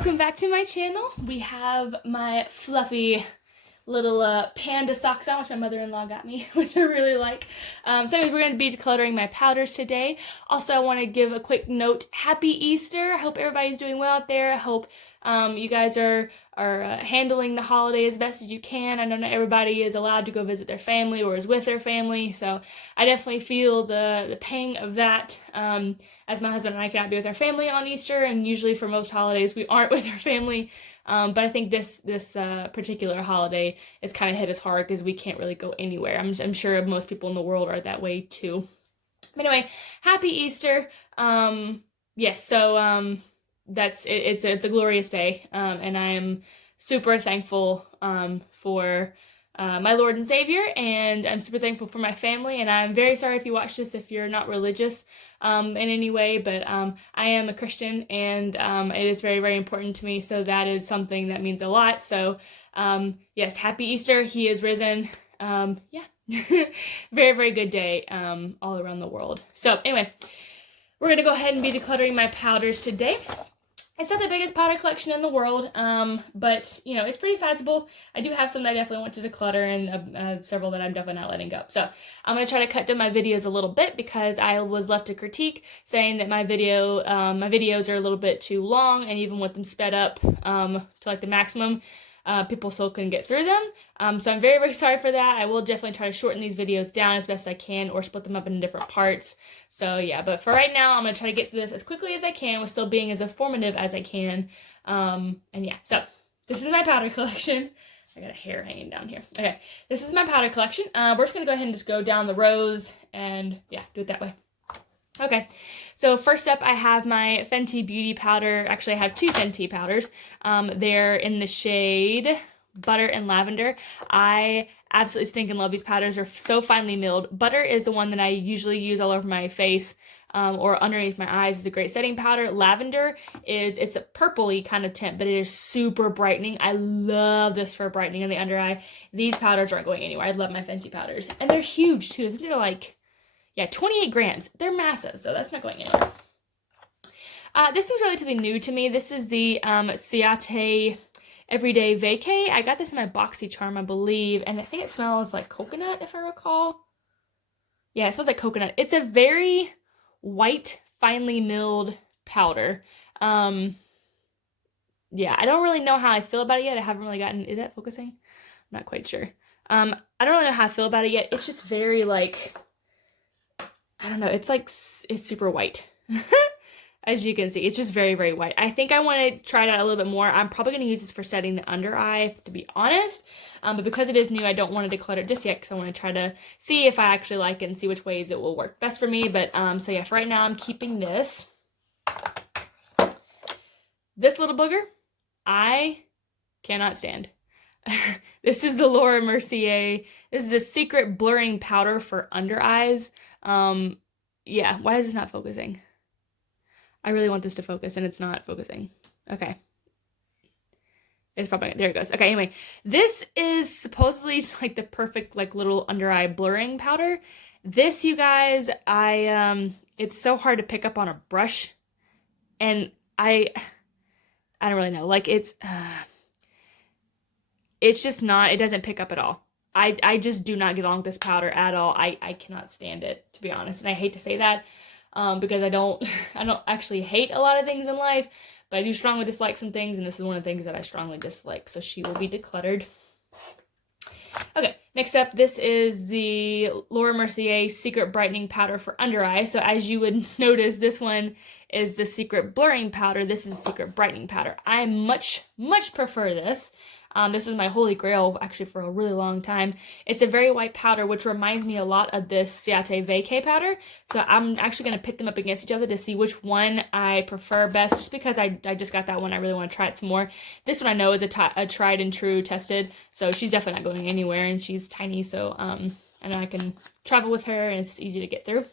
Welcome back to my channel. We have my fluffy little panda socks on, which my mother-in-law got me, which I really like. So anyways, we're going to be decluttering my powders today. Also, I want to give a quick note. Happy Easter. I hope everybody's doing well out there. I hope you guys are handling the holiday as best as you can. I know not everybody is allowed to go visit their family or is with their family, so I definitely feel the pang of that, as my husband and I cannot be with our family on Easter, and usually for most holidays we aren't with our family. But I think this particular holiday is kind of hit us hard because we can't really go anywhere. I'm sure most people in the world are that way too. But anyway, happy Easter. Yes, so that's it. It's a glorious day, and I am super thankful for my Lord and Savior, and I'm super thankful for my family. And I'm very sorry if you watch this if you're not religious in any way, but I am a Christian, and it is very, very important to me. So that is something that means a lot. So yes, happy Easter. He is risen. Yeah, very, very good day all around the world. So anyway, we're gonna go ahead and be decluttering my powders today. It's not the biggest powder collection in the world, but, you know, it's pretty sizable. I do have some that I definitely want to declutter, and several that I'm definitely not letting go. So I'm going to try to cut down my videos a little bit because I was left a critique saying that my videos are a little bit too long, and even with them sped up to like the maximum, people still couldn't get through them. So I'm very, very sorry for that. I will definitely try to shorten these videos down as best I can, or split them up into different parts. So yeah, but for right now, I'm going to try to get through this as quickly as I can, with still being as informative as I can. And yeah, so this is my powder collection. I got a hair hanging down here. Okay, this is my powder collection. We're just going to go ahead and just go down the rows and yeah, do it that way. Okay, so first up I have my Fenty Beauty powder. Actually, I have two Fenty powders. They're in the shade Butter and Lavender. I absolutely stinking love these powders. They're so finely milled. Butter is the one that I usually use all over my face or underneath my eyes. It's a great setting powder. Lavender it's a purpley kind of tint, but it is super brightening. I love this for brightening in the under eye. These powders aren't going anywhere. I love my Fenty powders. And they're huge too. I think they're like, yeah, 28 grams. They're massive, so that's not going anywhere. This is relatively new to me. This is the Ciate Everyday Vacay. I got this in my BoxyCharm, I believe, and I think it smells like coconut, if I recall. Yeah, it smells like coconut. It's a very white, finely milled powder. Yeah, I don't really know how I feel about it yet. I haven't really gotten... Is that focusing? I'm not quite sure. I don't really know how I feel about it yet. It's just very, like... I don't know, it's like, it's super white. As you can see, it's just very, very white. I think I want to try it out a little bit more. I'm probably going to use this for setting the under eye, to be honest. But because it is new, I don't want to declutter it just yet, because I want to try to see if I actually like it and see which ways it will work best for me. But, so yeah, for right now, I'm keeping this. This little booger, I cannot stand. This is the Laura Mercier. This is a secret blurring powder for under eyes. Yeah, why is this not focusing? I really want this to focus and it's not focusing. Okay. It's probably, there it goes. Okay, anyway, this is supposedly like the perfect like little under eye blurring powder. This, you guys, it's so hard to pick up on a brush, and I don't really know. Like it's just not, it doesn't pick up at all. I just do not get along with this powder at all. I cannot stand it, to be honest. And I hate to say that because I don't actually hate a lot of things in life, but I do strongly dislike some things, and this is one of the things that I strongly dislike. So she will be decluttered. Okay, next up, this is the Laura Mercier Secret Brightening Powder for Under Eye. So as you would notice, this one is the Secret Blurring Powder. This is Secret Brightening Powder. I much, much prefer this. This is my holy grail, actually, for a really long time. It's a very white powder, which reminds me a lot of this Ciate Vacay powder. So I'm actually going to pit them up against each other to see which one I prefer best, just because I just got that one. I really want to try it some more. This one I know is a tried and true tested, so she's definitely not going anywhere, and she's tiny, so I know I can travel with her, and it's easy to get through.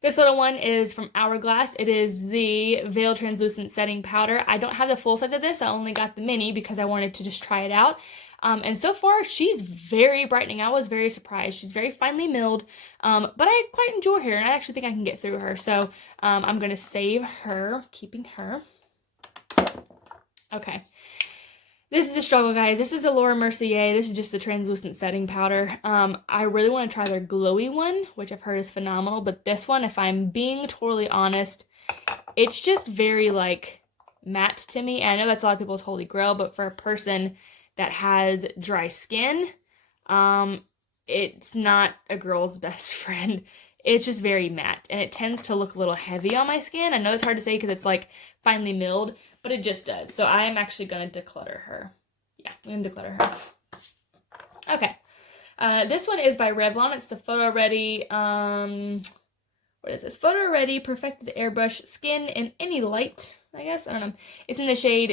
This little one is from Hourglass. It is the Veil Translucent Setting Powder. I don't have the full size of this. I only got the mini because I wanted to just try it out. And so far, she's very brightening. I was very surprised. She's very finely milled, but I quite enjoy her, and I actually think I can get through her. So I'm going to save her, keeping her. Okay. This is a struggle, guys. This is a Laura Mercier. This is just a translucent setting powder. I really want to try their glowy one, which I've heard is phenomenal. But this one, if I'm being totally honest, it's just very, like, matte to me. And I know that's a lot of people's holy grail, but for a person that has dry skin, it's not a girl's best friend. It's just very matte, and it tends to look a little heavy on my skin. I know it's hard to say because it's, like, finely milled, but it just does. So I'm actually going to declutter her. Yeah, I'm going to declutter her. Okay. This one is by Revlon. It's the Photo Ready, what is this? Photo Ready Perfected Airbrush Skin in Any Light, I guess. I don't know. It's in the shade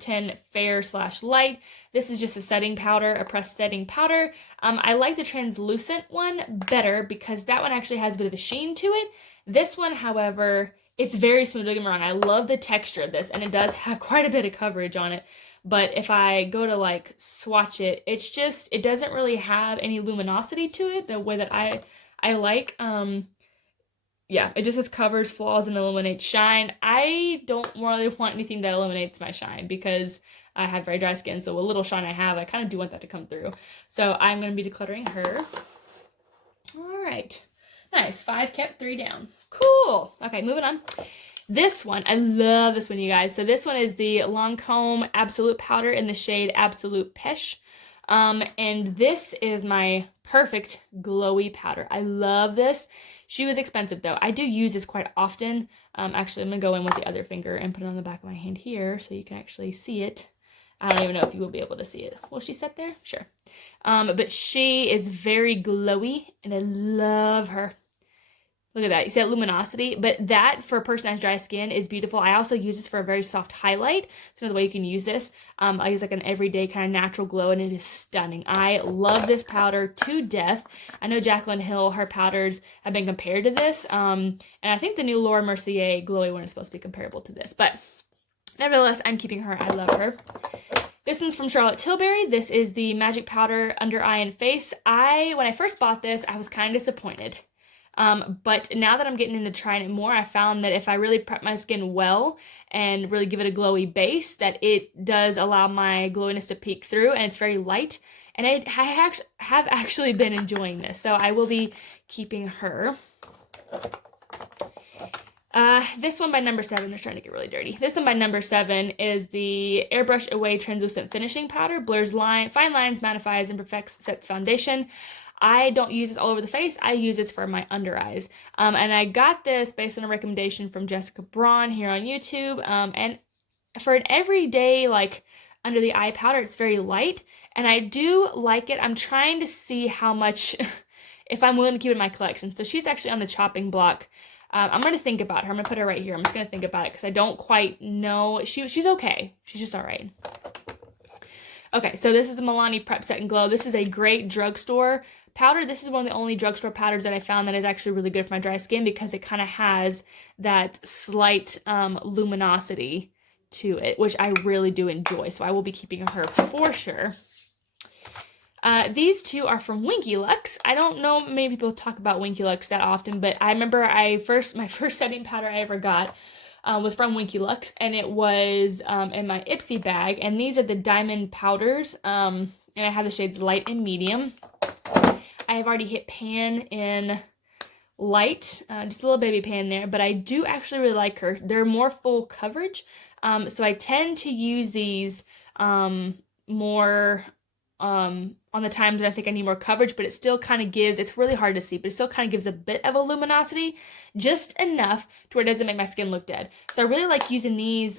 010 Fair/Light. This is just a setting powder, a pressed setting powder. I like the translucent one better because that one actually has a bit of a sheen to it. This one, however, it's very smooth. Don't get me wrong. I love the texture of this, and it does have quite a bit of coverage on it. But if I go to, like, swatch it, it's just, it doesn't really have any luminosity to it the way that I like. Yeah, it just covers flaws and eliminates shine. I don't really want anything that eliminates my shine because I have very dry skin, so a little shine I have, I kind of do want that to come through. So I'm going to be decluttering her. All right. Nice. 5 kept, 3 down. Cool. Okay, moving on. This one, I love this one, you guys. So this one is the Lancome Absolute Powder in the shade Absolute Pesh. And this is my perfect glowy powder. I love this. She was expensive, though. I do use this quite often. Actually, I'm going to go in with the other finger and put it on the back of my hand here so you can actually see it. I don't even know if you will be able to see it. Will she sit there? Sure. But she is very glowy, and I love her. Look at that. You see that luminosity? But that, for a person that has dry skin, is beautiful. I also use this for a very soft highlight. It's another way you can use this. I use like an everyday kind of natural glow, and it is stunning. I love this powder to death. I know Jaclyn Hill, her powders have been compared to this. And I think the new Laura Mercier glowy one is supposed to be comparable to this. But nevertheless, I'm keeping her. I love her. This one's from Charlotte Tilbury. This is the Magic Powder Under Eye and Face. When I first bought this, I was kind of disappointed. But now that I'm getting into trying it more, I found that if I really prep my skin well and really give it a glowy base, that it does allow my glowiness to peek through, and it's very light. And I have actually been enjoying this, so I will be keeping her. This one by number 7, they're trying to get really dirty. This one by number 7 is the Airbrush Away Translucent Finishing Powder. Blurs fine lines, mattifies, and perfects sets foundation. I don't use this all over the face. I use this for my under eyes. And I got this based on a recommendation from Jessica Braun here on YouTube. And for an everyday, like, under the eye powder, it's very light. And I do like it. I'm trying to see how much, if I'm willing to keep it in my collection. So she's actually on the chopping block. I'm going to think about her. I'm going to put her right here. I'm just going to think about it because I don't quite know. She's okay. She's just all right. Okay, so this is the Milani Prep Set and Glow. This is a great drugstore powder. This is one of the only drugstore powders that I found that is actually really good for my dry skin because it kind of has that slight luminosity to it, which I really do enjoy. So I will be keeping her for sure. These two are from Winky Lux. I don't know many people talk about Winky Lux that often, but I remember my first setting powder I ever got was from Winky Lux, and it was in my Ipsy bag. And these are the diamond powders, and I have the shades light and medium. I have already hit pan in light, just a little baby pan there, but I do actually really like her. They're more full coverage, so I tend to use these more on the times when I think I need more coverage, but it still kind of gives, it's really hard to see, but it still kind of gives a bit of a luminosity, just enough to where it doesn't make my skin look dead. So I really like using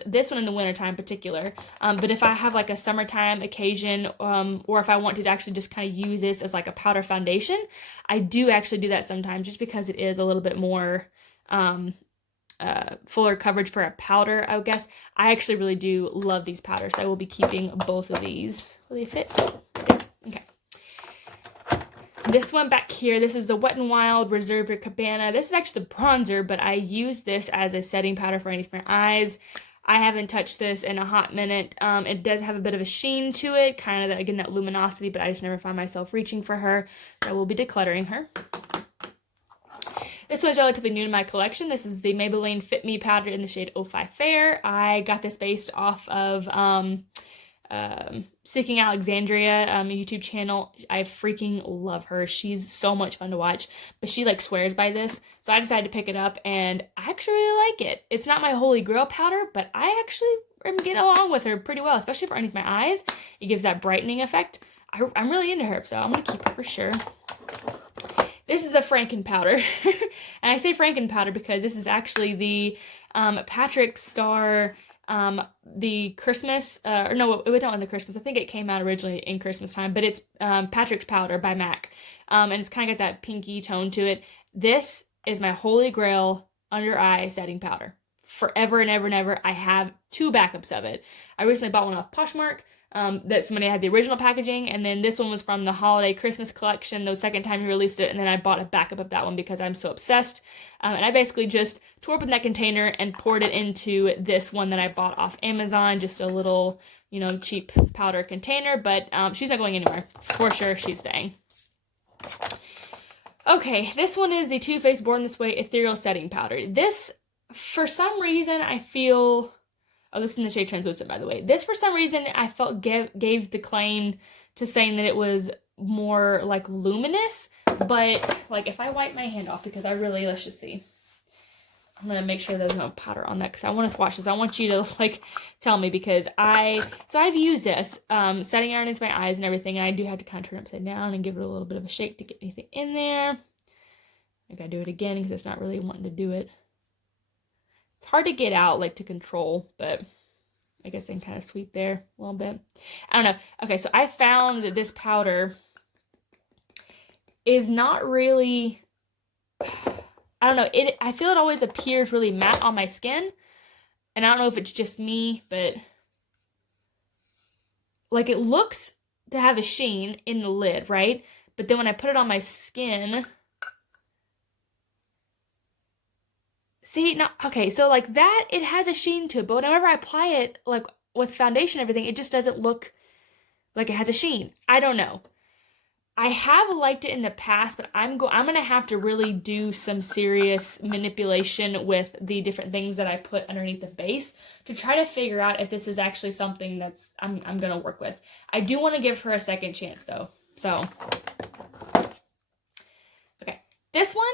this one in the wintertime in particular, but if I have like a summertime occasion, or if I want to actually just kind of use this as like a powder foundation, I do actually do that sometimes just because it is a little bit more fuller coverage for a powder, I guess. I actually really do love these powders, so I will be keeping both of these. Will they fit? Yeah. Okay. This one back here, this is the Wet n Wild Reserve Your Cabana. This is actually the bronzer, but I use this as a setting powder for any of my eyes. I haven't touched this in a hot minute. It does have a bit of a sheen to it, kind of, again, that luminosity, but I just never find myself reaching for her, so I will be decluttering her. This one's relatively new to my collection. This is the Maybelline Fit Me powder in the shade 05 Fair. I got this based off of Seeking Alexandria, a YouTube channel. I freaking love her. She's so much fun to watch, but she like swears by this. So I decided to pick it up, and I actually really like it. It's not my holy grail powder, but I actually am getting along with her pretty well, especially for underneath my eyes. It gives that brightening effect. I'm really into her, so I'm gonna keep her for sure. This is a Franken powder, and I say Franken powder because this is actually the Patrick Star, the Christmas, or no, it went out in the Christmas. I think it came out originally in Christmas time, but it's Patrick's powder by MAC, and it's kind of got that pinky tone to it. This is my holy grail under eye setting powder. Forever and ever and ever. I have 2 backups of it. I recently bought one off Poshmark. That somebody had the original packaging, and then this one was from the holiday Christmas collection, the second time he released it, and then I bought a backup of that one because I'm so obsessed. And I basically just tore open that container and poured it into this one that I bought off Amazon, just a little, you know, cheap powder container, but she's not going anywhere. For sure, she's staying. Okay, this one is the Too Faced Born This Way Ethereal Setting Powder. This, for some reason, I feel... Oh, this is in the shade Translucent, by the way. This, for some reason, I felt gave the claim to saying that it was more, like, luminous. But, like, if I wipe my hand off, because I really, let's just see. I'm going to make sure there's no powder on that, because I want to swatch this. I want you to, like, tell me, because so I've used this, setting it underneath my eyes and everything, and I do have to kind of turn it upside down and give it a little bit of a shake to get anything in there. I gotta do it again, because it's not really wanting to do it. It's hard to get out, like, to control, but I guess I can kind of sweep there a little bit. I don't know. Okay, so I found that this powder is not really, I don't know, I feel it always appears really matte on my skin, and I don't know if it's just me, but, like, it looks to have a sheen in the lid, right? But then when I put it on my skin... See, now, okay, so like that, it has a sheen to it, but whenever I apply it, like with foundation and everything, it just doesn't look like it has a sheen. I don't know. I have liked it in the past, but I'm going to have to really do some serious manipulation with the different things that I put underneath the base to try to figure out if this is actually something that's I'm going to work with. I do want to give her a second chance though. So, okay, this one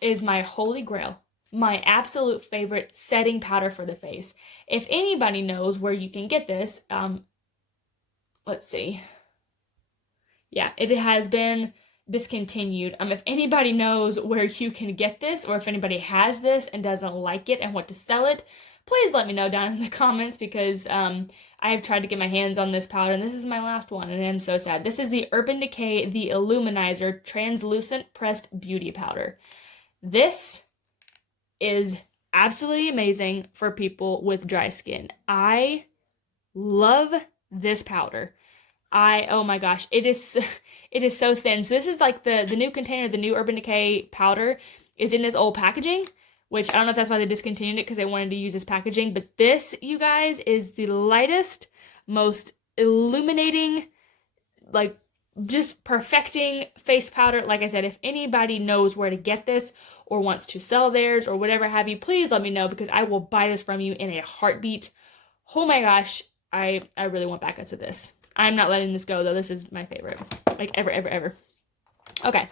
is my holy grail. My absolute favorite setting powder for the face. If anybody knows where you can get this, let's see. Yeah, it has been discontinued. If anybody knows where you can get this, or if anybody has this and doesn't like it and want to sell it, please let me know down in the comments, because I have tried to get my hands on this powder, and this is my last one, and I'm so sad. This is the Urban Decay The Illuminizer Translucent Pressed Beauty Powder. This is absolutely amazing for people with dry skin. I love this powder. Oh my gosh, it is so thin. So this is like the new container, the new Urban Decay powder is in this old packaging, which I don't know if that's why they discontinued it, because they wanted to use this packaging, but this, you guys, is the lightest, most illuminating, like, just perfecting face powder. Like I said, if anybody knows where to get this or wants to sell theirs or whatever have you, please let me know, because I will buy this from you in a heartbeat. Oh my gosh, I really want backups of this. I'm not letting this go though. This is my favorite, like ever, ever, ever. Okay,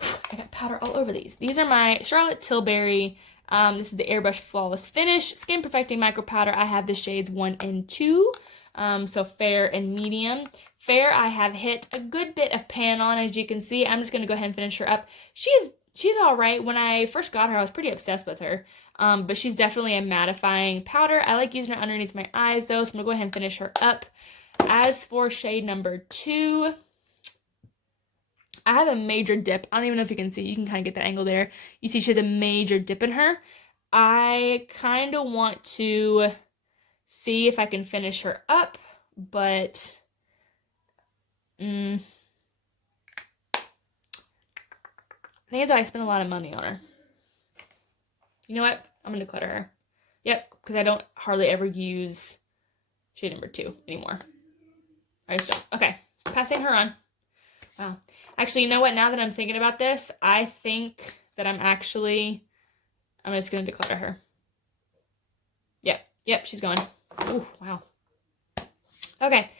I got powder all over these. These are my Charlotte Tilbury. This is the Airbrush Flawless Finish Skin Perfecting Micro Powder. I have the shades 1 and 2. So fair and medium. Fair, I have hit a good bit of pan on, as you can see. I'm just going to go ahead and finish her up. She's all right. When I first got her, I was pretty obsessed with her. But she's definitely a mattifying powder. I like using her underneath my eyes, though, so I'm going to go ahead and finish her up. As for shade number 2, I have a major dip. I don't even know if you can see. You can kind of get that angle there. You see she has a major dip in her. I kind of want to see if I can finish her up, but I think it's why I spent a lot of money on her. You know what? I'm going to declutter her. Yep, because I don't hardly ever use shade number 2 anymore. I just don't. Okay, passing her on. Wow. Actually, you know what? Now that I'm thinking about this, I think that I'm just going to declutter her. Yep, she's gone. Ooh, wow. Okay.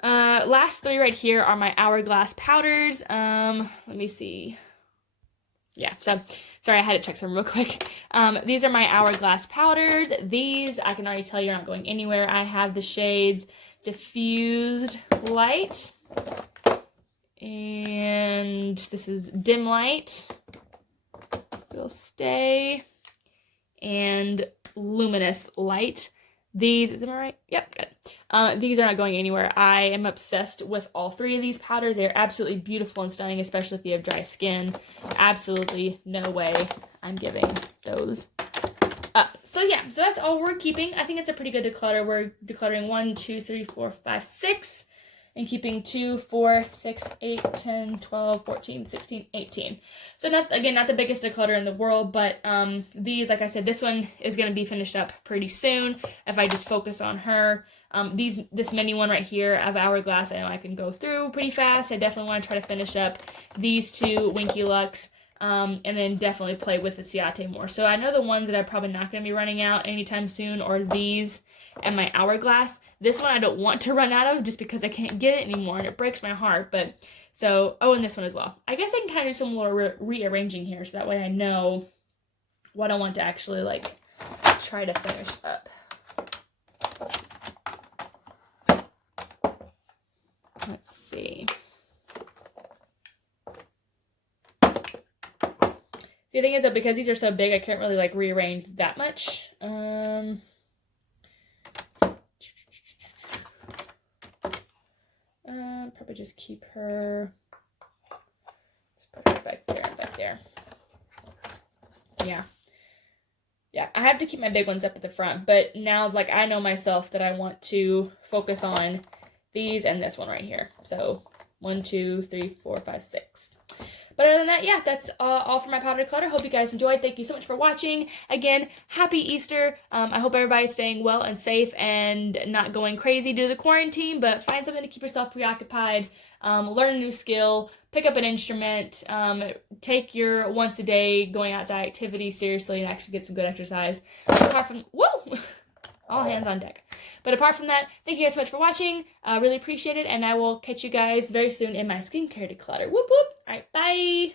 Last 3 right here are my Hourglass powders. Let me see. Yeah, so sorry, I had to check some real quick. These are my Hourglass powders. These, I can already tell you're not going anywhere. I have the shades Diffused Light, and this is Dim Light, Will Stay, and Luminous Light. These, am I right? Yep, good. These are not going anywhere. I am obsessed with all 3 of these powders. They're absolutely beautiful and stunning, especially if you have dry skin. Absolutely no way I'm giving those up. So yeah, so that's all we're keeping. I think it's a pretty good declutter. We're decluttering 1, 2, 3, 4, 5, 6. And keeping 2, 4, 6, 8, 10, 12, 14, 16, 18. So not the biggest declutter in the world, but these, like I said, this one is going to be finished up pretty soon if I just focus on her. This mini one right here of Hourglass, I know I can go through pretty fast. I definitely want to try to finish up these 2 Winky Lux, and then definitely play with the Ciate more. So I know the ones that I'm probably not going to be running out anytime soon are these and my Hourglass. This one I don't want to run out of just because I can't get it anymore and it breaks my heart. But so, oh, and this one as well. I guess I can kind of do some more rearranging here so that way I know what I want to actually like try to finish up. Let's see. The thing is that because these are so big, I can't really like rearrange that much. Probably just keep her, just put her back there and back there. Yeah, I have to keep my big ones up at the front, but now like I know myself that I want to focus on these and this one right here. So 1, 2, 3, 4, 5, 6. But other than that, yeah, that's all for my powder declutter. Hope you guys enjoyed. Thank you so much for watching. Again, happy Easter. I hope everybody's staying well and safe and not going crazy due to the quarantine, but find something to keep yourself preoccupied. Learn a new skill, pick up an instrument, take your once a day going outside activity seriously and actually get some good exercise. Apart from, woo! All hands on deck. But apart from that, thank you guys so much for watching. Really appreciate it, and I will catch you guys very soon in my skincare declutter. Whoop, whoop. All right, bye.